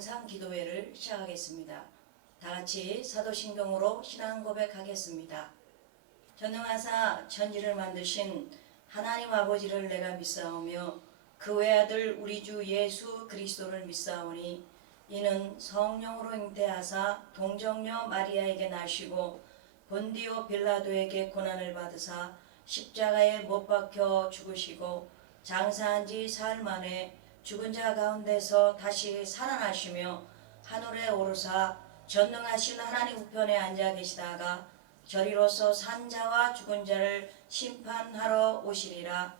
영상 기도회를 시작하겠습니다. 다 같이 사도신경으로 신앙 고백하겠습니다. 전능하사 천지를 만드신 하나님 아버지를 내가 믿사오며 그 외아들 우리 주 예수 그리스도를 믿사오니 이는 성령으로 잉태하사 동정녀 마리아에게 나시고 본디오 빌라도에게 고난을 받으사 십자가에 못 박혀 죽으시고 장사한 지 사흘 만에 죽은 자 가운데서 다시 살아나시며 하늘에 오르사 전능하신 하나님 우편에 앉아 계시다가 저리로서 산 자와 죽은 자를 심판하러 오시리라.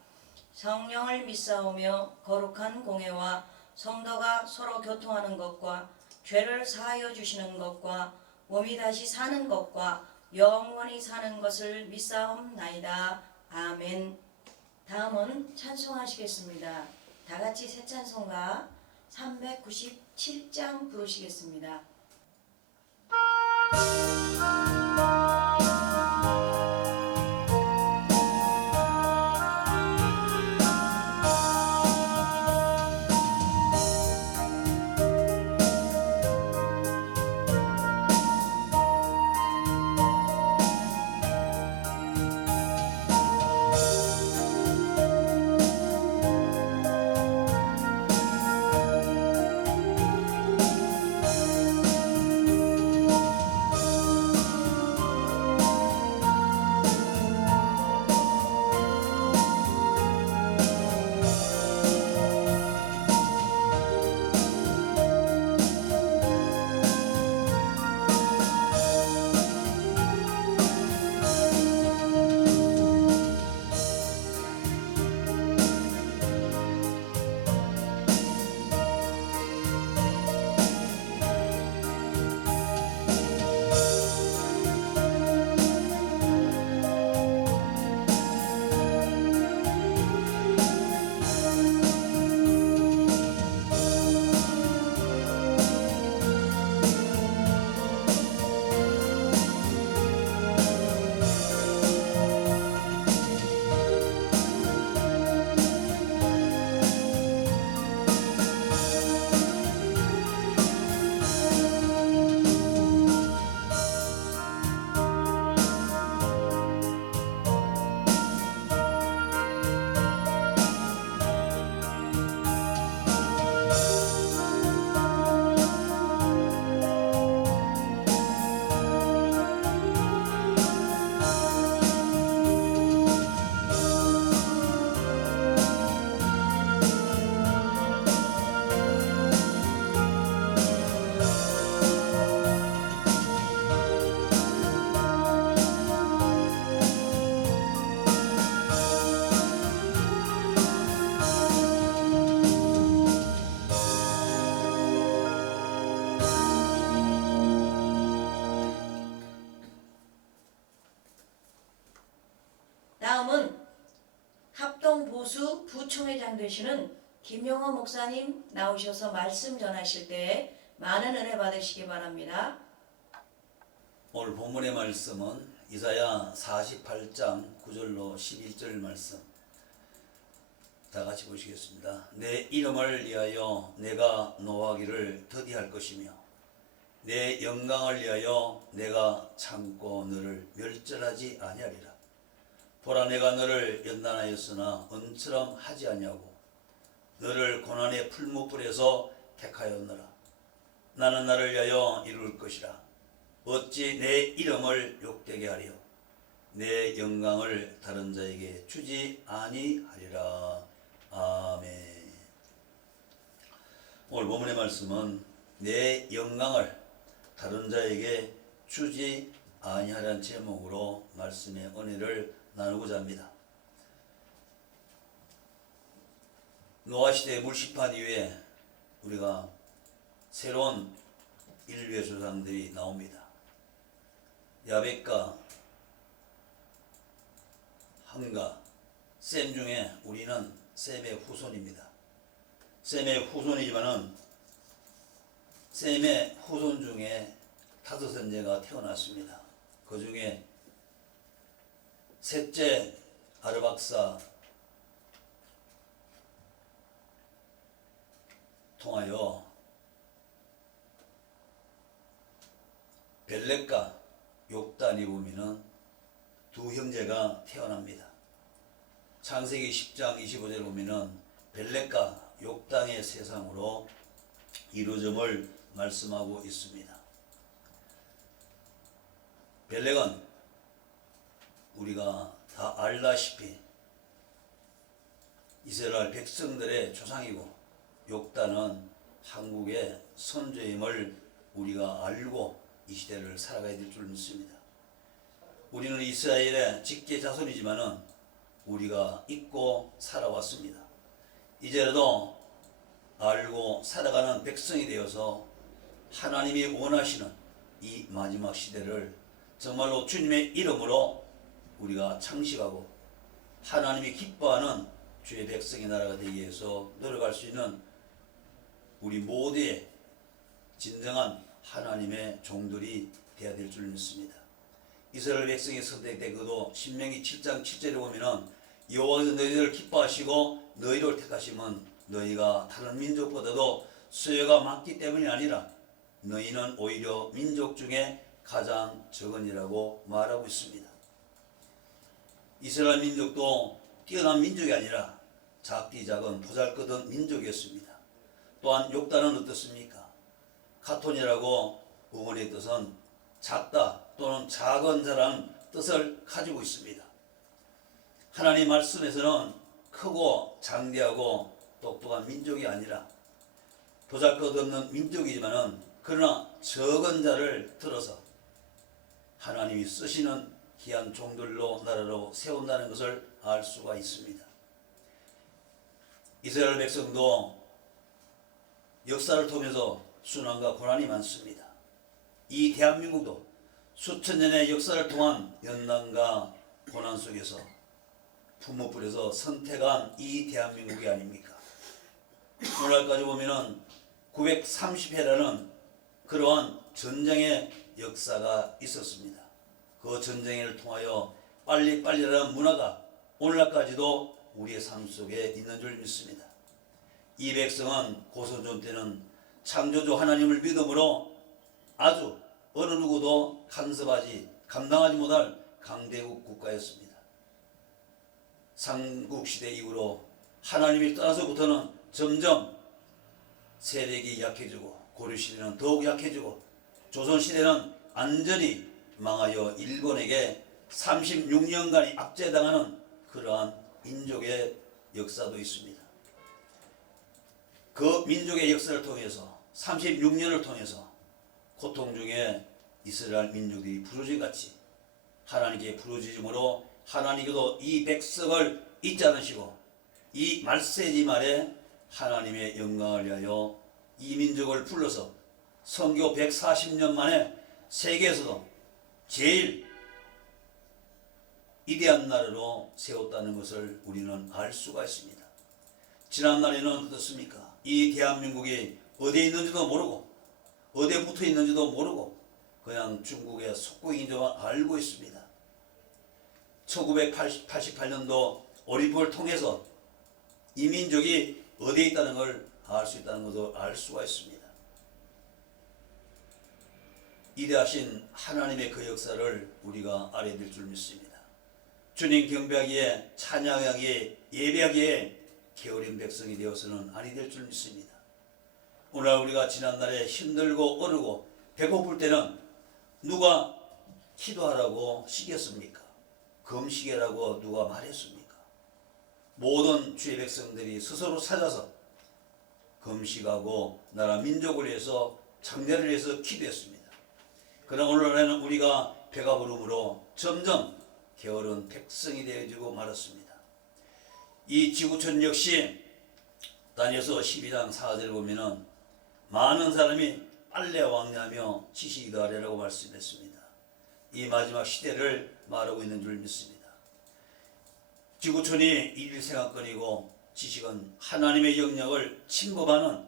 성령을 믿사오며 거룩한 공회와 성도가 서로 교통하는 것과 죄를 사하여 주시는 것과 몸이 다시 사는 것과 영원히 사는 것을 믿사옵나이다. 아멘. 다음은 찬송하시겠습니다. 다 같이 새 찬송가 397장 부르시겠습니다. 다음은 합동보수 부총회장 되시는 김용호 목사님 나오셔서 말씀 전하실 때 많은 은혜 받으시기 바랍니다. 오늘 본문의 말씀은 이사야 48장 9절로 11절 말씀 다 같이 보시겠습니다. 내 이름을 위하여 내가 노하기를 더디할 것이며 내 영광을 위하여 내가 참고 너를 멸절하지 아니하리라. 보라, 내가 너를 연단하였으나 은처럼 하지 아니하고 너를 고난의 풀무불에서 택하였노라. 나는 나를 위하여 이룰 것이라. 어찌 내 이름을 욕되게 하리요 내 영광을 다른 자에게 주지 아니하리라. 아멘. 오늘 본문의 말씀은 내 영광을 다른 자에게 주지 아니하라는 제목으로 말씀의 은혜를 나누고자 합니다. 노아시대의 물심판 이후에 우리가 새로운 인류의 조상들이 나옵니다. 야벳과 함과 셈 중에 우리는 셈의 후손입니다. 셈의 후손이지만은 셈의 후손 중에 5형제가 태어났습니다. 그 중에 셋째 아르박사 통하여 벨렉과 욕단이 보면은 두 형제가 태어납니다. 창세기 10장 25절에 보면은 벨렉과 욕단의 세상으로 이루어짐을 말씀하고 있습니다. 벨렉은 우리가 다 알다시피 이스라엘 백성들의 조상이고, 욕단은 한국의 선조임을 우리가 알고 이 시대를 살아가야 될 줄 믿습니다. 우리는 이스라엘의 직계 자손이지만은 우리가 잊고 살아왔습니다. 이제라도 알고 살아가는 백성이 되어서 하나님이 원하시는 이 마지막 시대를 정말로 주님의 이름으로 우리가 창식하고 하나님이 기뻐하는 주의 백성의 나라가 되기 위해서 노력할 수 있는 우리 모두의 진정한 하나님의 종들이 되어야 될 줄 믿습니다. 이스라엘 백성이 선택된 그도 신명기 7장 7절에 보면은 여호와께서 너희를 기뻐하시고 너희를 택하시면 너희가 다른 민족보다도 수요가 많기 때문이 아니라 너희는 오히려 민족 중에 가장 적은이라고 말하고 있습니다. 이스라엘 민족도 뛰어난 민족이 아니라 작디 작은 보잘것없는 민족이었습니다. 또한 욕단은 어떻습니까? 카톤이라고 응원의 뜻은 작다 또는 작은 자라는 뜻을 가지고 있습니다. 하나님 말씀에서는 크고 장대하고 똑똑한 민족이 아니라 보잘것없는 민족이지만은 그러나 적은 자를 들어서 하나님이 쓰시는 귀한 종들로 나라로 세운다는 것을 알 수가 있습니다. 이스라엘 백성도 역사를 통해서 순환과 고난이 많습니다. 이 대한민국도 수천 년의 역사를 통한 연난과 고난 속에서 부모뿔에서 선택한 이 대한민국이 아닙니까? 오늘날까지 보면은 930회라는 그러한 전쟁의 역사가 있었습니다. 그 전쟁을 통하여 빨리빨리라는 문화가 오늘날까지도 우리의 삶 속에 있는 줄 믿습니다. 이 백성은 고선전 때는 창조주 하나님을 믿음으로 아주 어느 누구도 감당하지 못할 강대국 국가였습니다. 삼국시대 이후로 하나님이 떠나서부터는 점점 세력이 약해지고 고려시대는 더욱 약해지고 조선시대는 완전히 망하여 일본에게 36년간이 압제당하는 그러한 민족의 역사도 있습니다. 그 민족의 역사를 통해서 36년을 통해서 고통 중에 이스라엘 민족들이 부르짖같이 하나님께 부르짖음으로 하나님께도 이 백성을 잊지 않으시고 이 말세지 말에 하나님의 영광을 위하여 이 민족을 불러서 선교 140년 만에 세계에서도 제일 위대한 나라로 세웠다는 것을 우리는 알 수가 있습니다. 지난날에는 어떻습니까? 이 대한민국이 어디에 있는지도 모르고 어디에 붙어 있는지도 모르고 그냥 중국의 속국인 줄 알고 있습니다. 1988년도 올림픽을 통해서 이 민족이 어디에 있다는 걸 알 수 있다는 것도 알 수가 있습니다. 위대하신 하나님의 그 역사를 우리가 알아야 될 줄 믿습니다. 주님 경배하기에 찬양하기에 예배하기에 게으른 백성이 되어서는 아니 될 줄 믿습니다. 오늘 우리가 지난날에 힘들고 어르고 배고플 때는 누가 기도하라고 시켰습니까? 금식이라고 누가 말했습니까? 모든 주의 백성들이 스스로 찾아서 금식하고 나라 민족을 위해서 장래를 위해서 기도했습니다. 그러나 오늘날에는 우리가 배가 부름으로 점점 게으른 백성이 되어지고 말았습니다. 이 지구촌 역시 다니엘서 12장 4절을 보면은 많은 사람이 빨래 왕래하며 지식이 더하리라고 말씀했습니다. 이 마지막 시대를 말하고 있는 줄 믿습니다. 지구촌이 일일생활권이고 지식은 하나님의 영역을 침범하는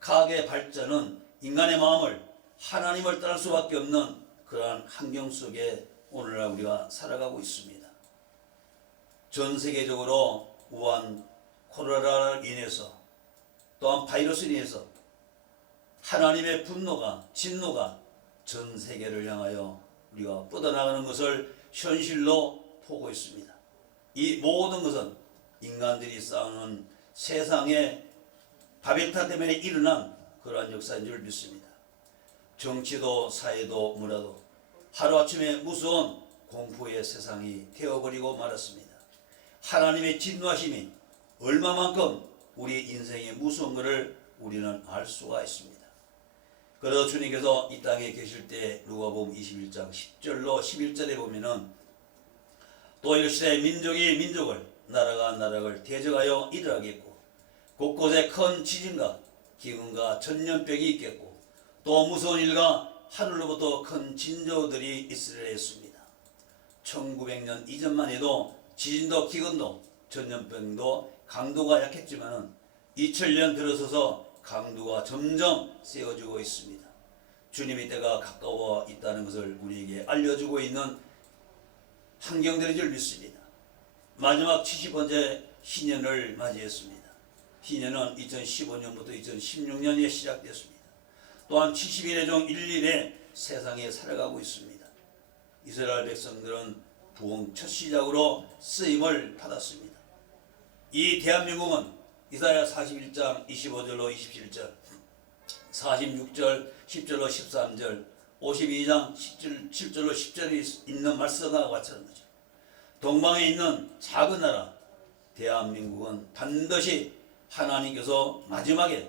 과학의 발전은 인간의 마음을 하나님을 떠날 수밖에 없는 그러한 환경 속에 오늘날 우리가 살아가고 있습니다. 전 세계적으로 우한 코로나로 인해서 또한 바이러스로 인해서 하나님의 분노가 진노가 전 세계를 향하여 우리가 뻗어나가는 것을 현실로 보고 있습니다. 이 모든 것은 인간들이 싸우는 세상의 바벨탑 때문에 일어난 그러한 역사인 줄 믿습니다. 정치도 사회도 문화도 하루아침에 무서운 공포의 세상이 되어버리고 말았습니다. 하나님의 진노하심이 얼마만큼 우리 인생에 무서운 것을 우리는 알 수가 있습니다. 그래서 주님께서 이 땅에 계실 때 누가복음 21장 10절로 11절에 보면은 또 일시에 민족이 민족을 나라가 나라를 대적하여 일어나겠고 곳곳에 큰 지진과 기근과 전염병이 있겠고 또 무서운 일과 하늘로부터 큰 징조들이 있으려 했습니다. 1900년 이전만 해도 지진도 기근도 전염병도 강도가 약했지만 2000년 들어서서 강도가 점점 세워지고 있습니다. 주님의 때가 가까워 있다는 것을 우리에게 알려주고 있는 환경들인 줄 믿습니다. 마지막 70번째 희년을 맞이했습니다. 희년은 2015년부터 2016년에 시작됐습니다. 또한 70일의 종 1일에 세상에 살아가고 있습니다. 이스라엘 백성들은 부흥 첫 시작으로 쓰임을 받았습니다. 이 대한민국은 이사야 41장 25절로 27절, 46절 10절로 13절, 52장 7절로 10절이 있는 말씀과 같은 거죠. 동방에 있는 작은 나라 대한민국은 반드시 하나님께서 마지막에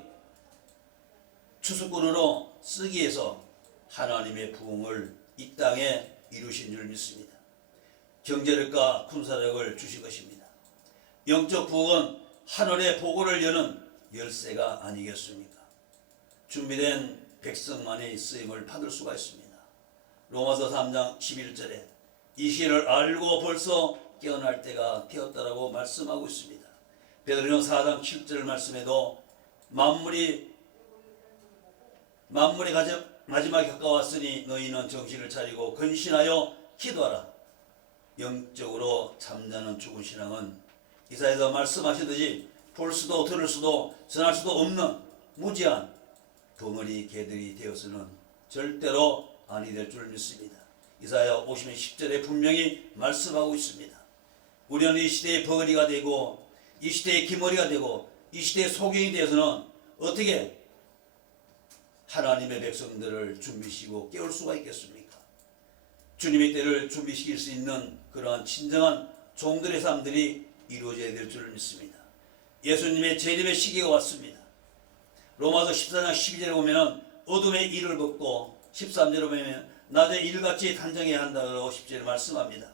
추수꾼으로 쓰기 위해서 하나님의 부흥을 이 땅에 이루신 줄 믿습니다. 경제력과 군사력을 주신 것입니다. 영적 부흥은 하늘의 보고를 여는 열쇠가 아니겠습니까? 준비된 백성만의 쓰임을 받을 수가 있습니다. 로마서 3장 11절에 이 시를 알고 벌써 깨어날 때가 되었다라고 말씀하고 있습니다. 베드로전 4장 7절 말씀에도 만물이 마지막에 가까웠으니 너희는 정신을 차리고 근신하여 기도하라. 영적으로 잠자는 죽은 신앙은 이사야서 말씀하시듯이 볼 수도 들을 수도 전할 수도 없는 무지한 덩어리 개들이 되어서는 절대로 아니 될 줄 믿습니다. 이사야 50년 10절에 분명히 말씀하고 있습니다. 우리는 이 시대의 버거리가 되고 이 시대의 기머리가 되고 이 시대의 소경이 되어서는 어떻게 하나님의 백성들을 준비시키고 깨울 수가 있겠습니까? 주님의 때를 준비시킬 수 있는 그러한 진정한 종들의 삶들이 이루어져야 될 줄 믿습니다. 예수님의 재림의 시기가 왔습니다. 로마서 14장 12절에 보면 어둠의 일을 벗고 13절에 보면 낮에 일같이 단정해야 한다고 10절에 말씀합니다.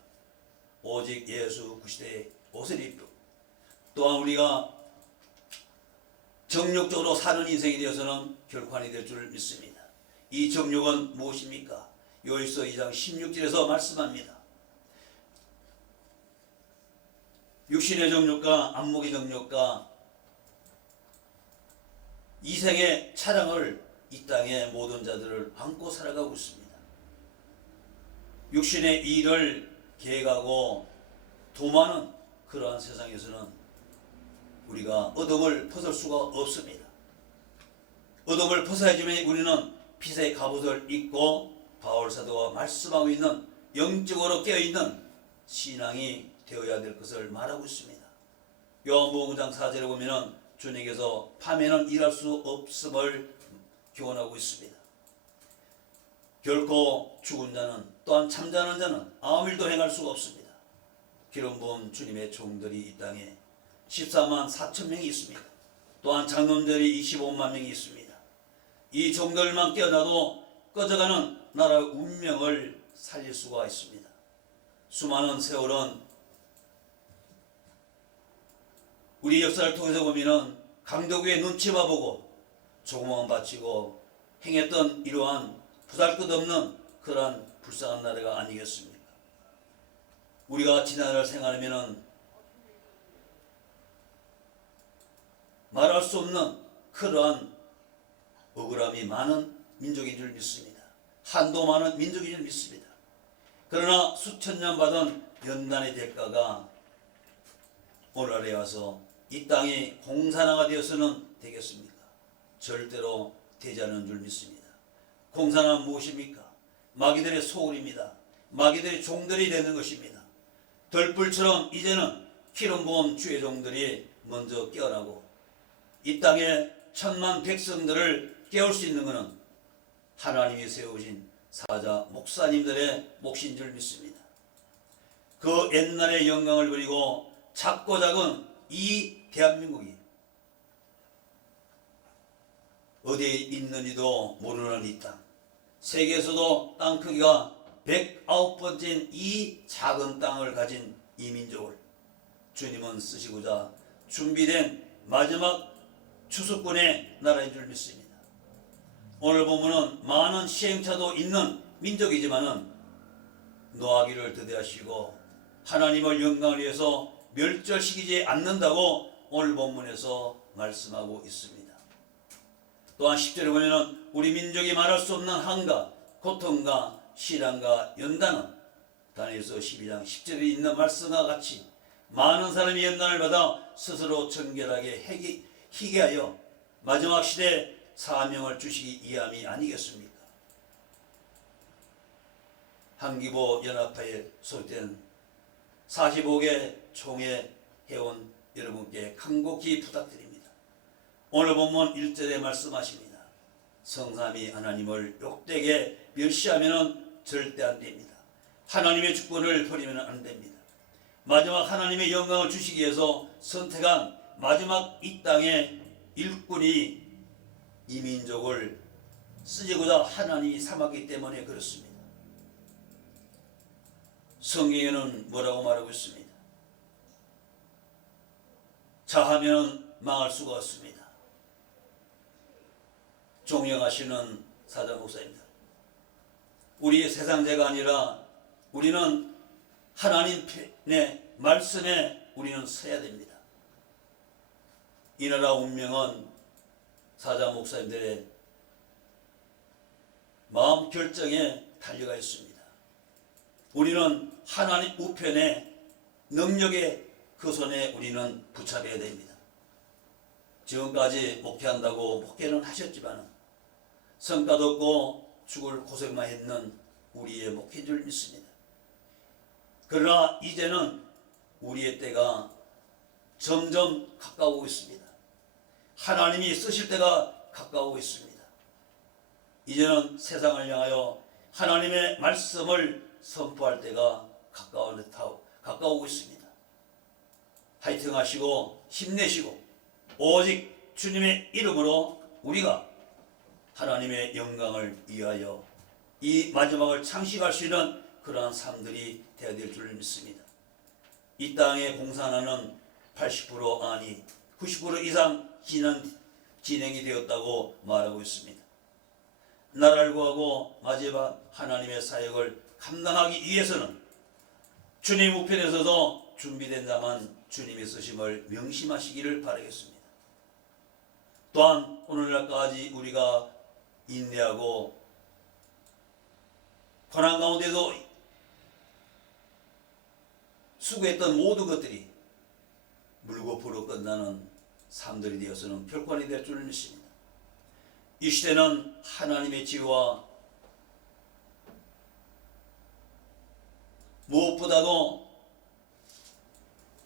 오직 예수 그리스도의 옷을 입고 또한 우리가 정욕적으로 사는 인생이 되어서는 결판이 될 줄 믿습니다. 이 정욕은 무엇입니까? 요일서 2장 16절에서 말씀합니다. 육신의 정욕과 안목의 정욕과 이생의 차량을 이 땅의 모든 자들을 안고 살아가고 있습니다. 육신의 일을 계획하고 도마는 그러한 세상에서는 우리가 어둠을 벗을 수가 없습니다. 어둠을 벗어야지만 우리는 빛의 갑옷을 입고 바울 사도가 말씀하고 있는 영적으로 깨어있는 신앙이 되어야 될 것을 말하고 있습니다. 요한복음 5장 4절에 보면 주님께서 밤에는 일할 수 없음을 교훈하고 있습니다. 결코 죽은 자는 또한 잠자는 자는 아무 일도 행할 수가 없습니다. 기름 부은 주님의 종들이 이 땅에 14만 4천 명이 있습니다. 또한 장로들이 25만 명이 있습니다. 이 종들만 깨어나도 꺼져가는 나라의 운명을 살릴 수가 있습니다. 수많은 세월은 우리 역사를 통해서 보면은 강도구의 눈치만 보고 조금만 바치고 행했던 이러한 보잘것없는 그러한 불쌍한 나라가 아니겠습니까? 우리가 지난날 생활하면은 말할 수 없는 그러한 억울함이 많은 민족인 줄 믿습니다. 한도 많은 민족인 줄 믿습니다. 그러나 수천 년 받은 연단의 대가가 오늘날에 와서 이 땅이 공산화가 되어서는 되겠습니까? 절대로 되지 않는 줄 믿습니다. 공산화는 무엇입니까? 마귀들의 소굴입니다. 마귀들의 종들이 되는 것입니다. 들불처럼 이제는 기름부은 주의 종들이 먼저 깨어나고 이 땅에 천만 백성들을 깨울 수 있는 것은 하나님이 세우신 사자 목사님들의 몫인 줄 믿습니다. 그 옛날의 영광을 버리고 작고 작은 이 대한민국이 어디에 있는지도 모르는 이 땅, 세계에서도 땅 크기가 109번째인 이 작은 땅을 가진 이 민족을 주님은 쓰시고자 준비된 마지막 추수꾼의 나라인 줄 믿습니다. 오늘 보면은 많은 시행차도 있는 민족이지만은 노하기를 드대하시고 하나님을 영광을 위해서 멸절시키지 않는다고 오늘 본문에서 말씀하고 있습니다. 또한 10절에 보면 우리 민족이 말할 수 없는 한과 고통과 시련과 연단은 다니엘서 12장 10절에 있는 말씀과 같이 많은 사람이 연단을 받아 스스로 정결하게 희게하여 마지막 시대에 사명을 주시기 위함이 아니겠습니까? 한기보 연합회에 소속된 45개 총회 회원 여러분께 간곡히 부탁드립니다. 오늘 본문 1절에 말씀하십니다. 성삼위 하나님을 욕되게 멸시하면 절대 안 됩니다. 하나님의 주권을 버리면 안 됩니다. 마지막 하나님의 영광을 주시기 위해서 선택한 마지막 이 땅의 일꾼이 이 민족을 쓰시고자 하나님이 삼았기 때문에 그렇습니다. 성경에는 뭐라고 말하고 있습니다? 자하면 망할 수가 없습니다. 존경하시는 사자 목사님들, 우리 세상제가 아니라 우리는 하나님의 말씀에 우리는 서야 됩니다. 이 나라 운명은 사자 목사님들의 마음 결정에 달려가 있습니다. 우리는 하나님 우편의 능력의 그 손에 우리는 붙잡아야 됩니다. 지금까지 목회한다고 목회는 하셨지만 성과도 없고 죽을 고생만 했는 우리의 목회인 줄 믿습니다. 그러나 이제는 우리의 때가 점점 가까우고 있습니다. 하나님이 쓰실 때가 가까우고 있습니다. 이제는 세상을 향하여 하나님의 말씀을 선포할 때가 가까우고 있습니다. 화이팅 하시고 힘내시고 오직 주님의 이름으로 우리가 하나님의 영광을 위하여 이 마지막을 창식할 수 있는 그러한 삶들이 되어야 될 줄 믿습니다. 이 땅의 공산화는 80% 아니 90% 이상 진행이 되었다고 말하고 있습니다. 나라를 구하고 마지막 하나님의 사역을 감당하기 위해서는 주님 우편에서도 준비된 자만 주님의 쓰심을 명심하시기를 바라겠습니다. 또한 오늘날까지 우리가 인내하고 고난 가운데도 수고했던 모든 것들이 물고프로 끝나는 삶들이 되어서는 결과이 될 줄 믿습니다. 이 시대는 하나님의 지혜와 무엇보다도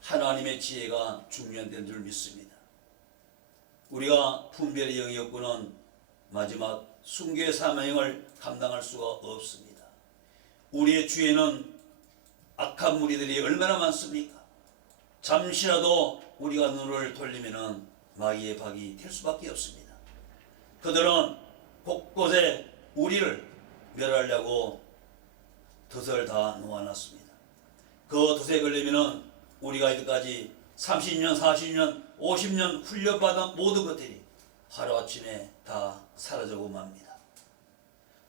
하나님의 지혜가 중요한 줄 믿습니다. 우리가 분별의 영이 없고는 마지막 순교의 사명을 감당할 수가 없습니다. 우리의 주위에는 악한 무리들이 얼마나 많습니까? 잠시라도 우리가 눈을 돌리면 마귀의 박이 될 수밖에 없습니다. 그들은 곳곳에 우리를 멸하려고 덫을 다 놓아놨습니다. 그 덫에 걸리면 우리가 이때까지 30년, 40년, 50년 훈련받은 모든 것들이 하루아침에 다 사라져고 맙니다.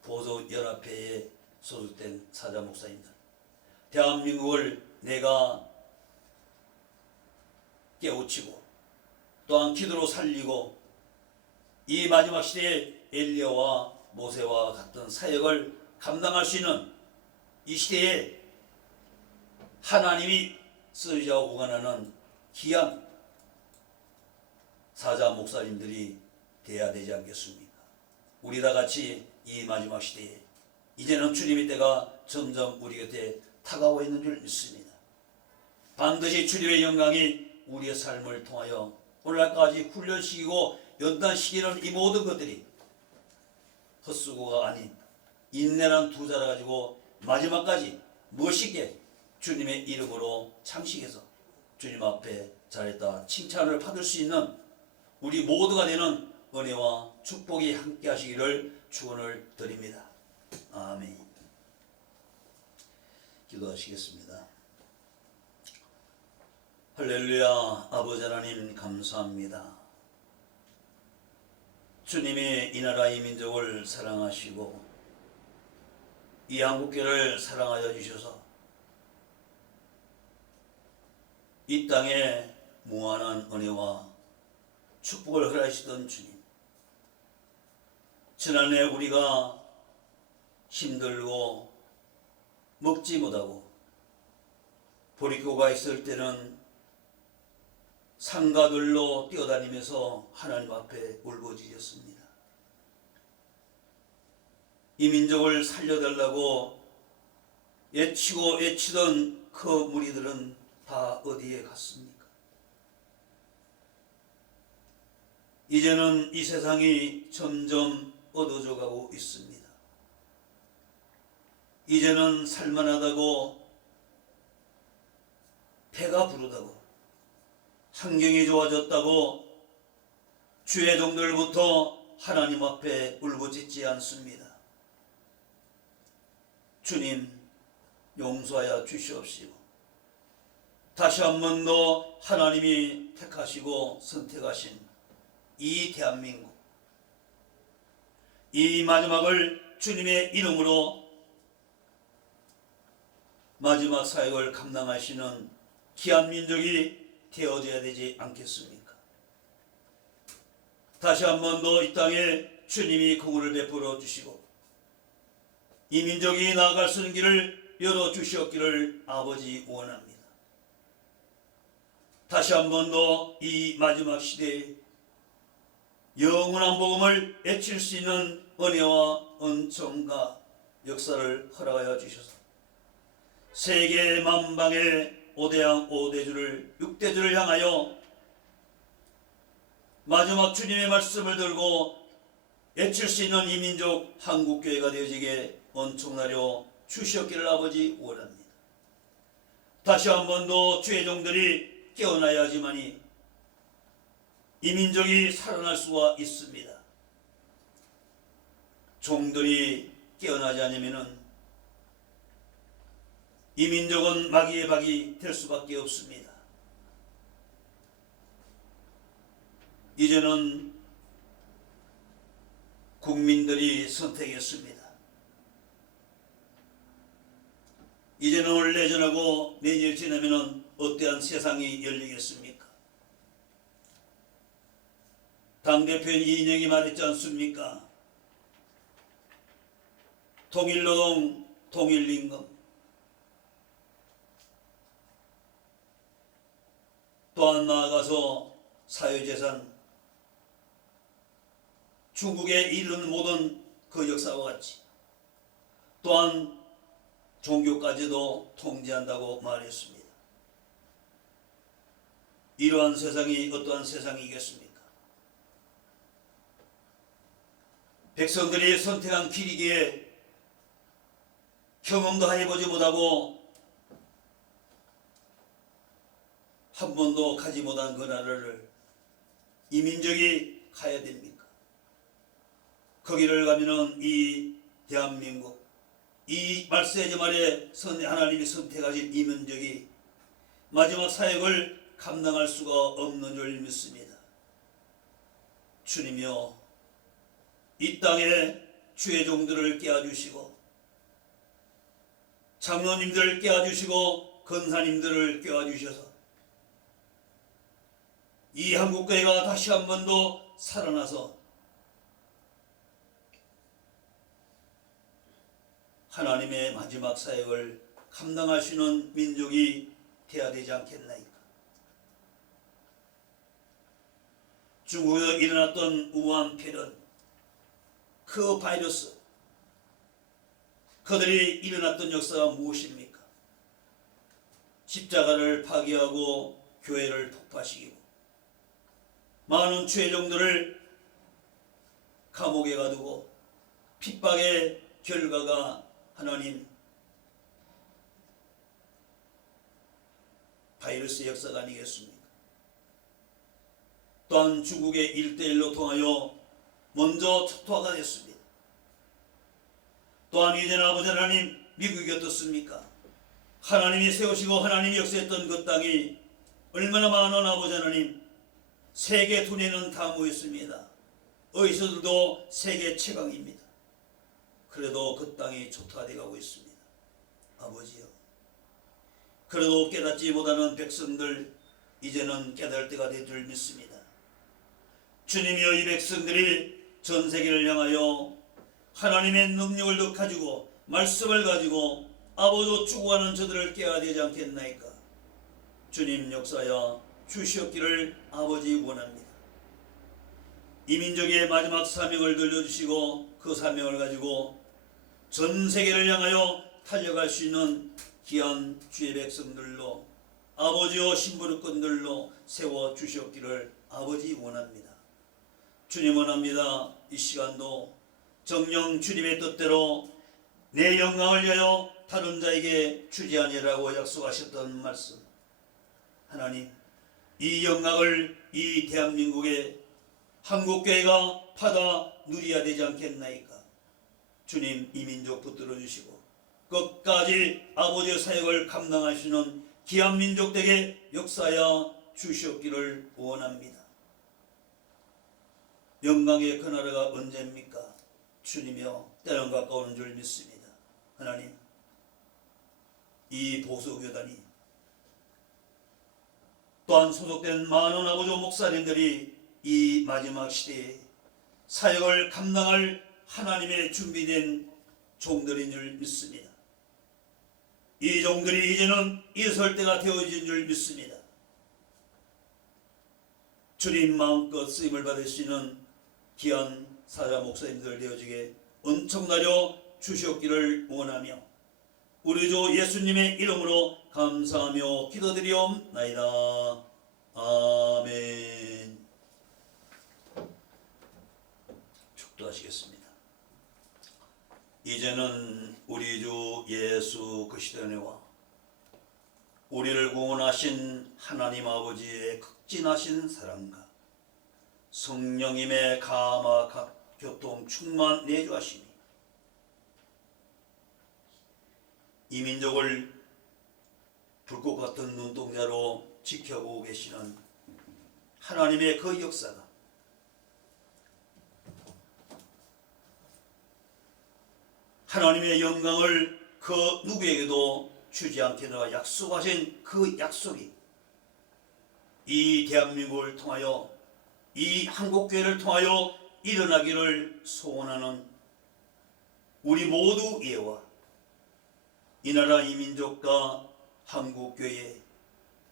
보수연합회에 소속된 사자 목사님들, 대한민국을 내가 깨우치고 또한 기도로 살리고 이 마지막 시대에 엘리야와 모세와 같은 사역을 감당할 수 있는 이 시대에 하나님이 쓰시자 오관하는 귀한 사자 목사님들이 되어야 되지 않겠습니까? 우리 다 같이 이 마지막 시대에 이제는 주님의 때가 점점 우리 곁에 다가오고 있는 줄 믿습니다. 반드시 주님의 영광이 우리의 삶을 통하여 오늘날까지 훈련시키고 연단시키는 이 모든 것들이 헛수고가 아닌 인내란 두 자를 가지고 마지막까지 멋있게 주님의 이름으로 창식해서 주님 앞에 잘했다 칭찬을 받을 수 있는 우리 모두가 되는 은혜와 축복이 함께 하시기를 축원을 드립니다. 아멘. 기도하시겠습니다. 할렐루야. 아버지 하나님 감사합니다. 주님이 이 나라 이 민족을 사랑하시고 이 한국교를 사랑하여 주셔서 이 땅에 무한한 은혜와 축복을 허락하시던 주님, 지난해 우리가 힘들고 먹지 못하고 보리고가 있을 때는 상가들로 뛰어다니면서 하나님 앞에 울부짖었습니다. 이 민족을 살려달라고 외치고 외치던 그 무리들은 다 어디에 갔습니까? 이제는 이 세상이 점점 어두워져 가고 있습니다. 이제는 살만하다고 배가 부르다고 환경이 좋아졌다고 주의 종들부터 하나님 앞에 울부짖지 않습니다. 주님 용서하여 주시옵시고 다시 한 번 더 하나님이 택하시고 선택하신 이 대한민국, 이 마지막을 주님의 이름으로 마지막 사역을 감당하시는 귀한 민족이 되어져야 되지 않겠습니까? 다시 한 번 더 이 땅에 주님이 공을 베풀어 주시고 이 민족이 나아갈 수 있는 길을 열어주시옵기를 아버지 원합니다. 다시 한 번 더 이 마지막 시대에 영원한 복음을 외칠 수 있는 은혜와 은총과 역사를 허락하여 주셔서 세계 만방의 5대양 5대주를 6대주를 향하여 마지막 주님의 말씀을 들고 외칠 수 있는 이 민족 한국교회가 되어지게 은총하여 주시옵기를 아버지 원합니다. 다시 한 번 더 주의 종들이 깨어나야 하지만이 이 민족이 살아날 수가 있습니다. 종들이 깨어나지 않으면은 이 민족은 마귀의 박이 될 수밖에 없습니다. 이제는 국민들이 선택했습니다. 이제는 오늘 내전하고 내일 지나면은 어떠한 세상이 열리겠습니까? 당대표인 이인영이 말했지 않습니까? 통일노동, 통일임금, 또한 나아가서 사유재산, 중국에 이르는 모든 그 역사와 같이 또한 종교까지도 통제한다고 말했습니다. 이러한 세상이 어떠한 세상이겠습니까? 백성들이 선택한 길이기에 경험도 해보지 못하고 한 번도 가지 못한 그 나라를 이 민족이 가야 됩니까? 거기를 가면은 이 대한민국, 이 말세지 말에 하나님이 선택하신 이 민족이 마지막 사역을 감당할 수가 없는 줄 믿습니다. 주님이여, 이 땅에 주의 종들을 깨워주시고 장로님들을 깨워주시고 권사님들을 깨워주셔서 이 한국교회가 다시 한 번 더 살아나서 하나님의 마지막 사역을 감당하시는 민족이 되어야 되지 않겠나이까? 중국에서 일어났던 우한 폐렴, 그 바이러스, 그들이 일어났던 역사가 무엇입니까? 십자가를 파괴하고 교회를 폭파시키고 많은 죄종들을 감옥에 가두고 핍박의 결과가 하나님 바이러스 역사가 아니겠습니까? 또한 중국의 1대1로 통하여 먼저 초토화가 됐습니다. 또한 이제는 아버지 하나님, 미국이 어떻습니까? 하나님이 세우시고 하나님이 역사했던 그 땅이 얼마나 많은 아버지 하나님, 세계 두뇌는 다 모였습니다. 의사들도 세계 최강입니다. 그래도 그 땅이 초토화되어 가고 있습니다. 아버지요, 그래도 깨닫지 못하는 백성들 이제는 깨달을 때가 될 줄 믿습니다. 주님이여, 이 백성들이 전 세계를 향하여 하나님의 능력을 가지고 말씀을 가지고 아버지로 죽어가는 저들을 깨어야 되지 않겠나이까? 주님 역사야 주시옵기를 아버지 원합니다. 이 민족의 마지막 사명을 들려주시고 그 사명을 가지고 전 세계를 향하여 달려갈 수 있는 귀한 주의 백성들로 아버지와 신부르꾼들로 세워주시옵기를 아버지 원합니다. 주님 원합니다. 이 시간도 정녕 주님의 뜻대로 내 영광을 위하여 다른 자에게 주지 아니라고 약속하셨던 말씀, 하나님, 이 영광을 이 대한민국의 한국교회가 받아 누려야 되지 않겠나이까? 주님, 이 민족 붙들어 주시고 끝까지 아버지의 사역을 감당하시는 귀한 민족에게 역사하여 주시옵기를 원합니다. 영광의 그날가 언제입니까? 주님이여, 때는 가까운 줄 믿습니다. 하나님, 이 보수교단이 또한 소속된 많은 아버지 목사님들이 이 마지막 시대에 사역을 감당할 하나님의 준비된 종들인 줄 믿습니다. 이 종들이 이제는 일설 때가 되어진 줄 믿습니다. 주님 마음껏 쓰임을 받을 수 있는 귀한 사자 목사님들 되어지게 은총나려 주시옵기를 원하며 우리 주 예수님의 이름으로 감사하며 기도드리옵나이다. 아멘. 축도하시겠습니다. 이제는 우리 주 예수 그리스도의 은혜와 우리를 구원하신 하나님 아버지의 극진하신 사랑과 성령님의 감화 교통 충만 내주하시니 이 민족을 불꽃 같은 눈동자로 지켜보고 계시는 하나님의 그 역사가 하나님의 영광을 그 누구에게도 주지 않겠노라 약속하신 그 약속이 이 대한민국을 통하여 이 한국교회를 통하여 일어나기를 소원하는 우리 모두 예와 이 나라 이 민족과 한국교회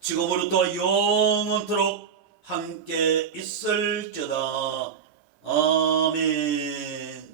지금으로부터 영원토록 함께 있을지어다. 아멘.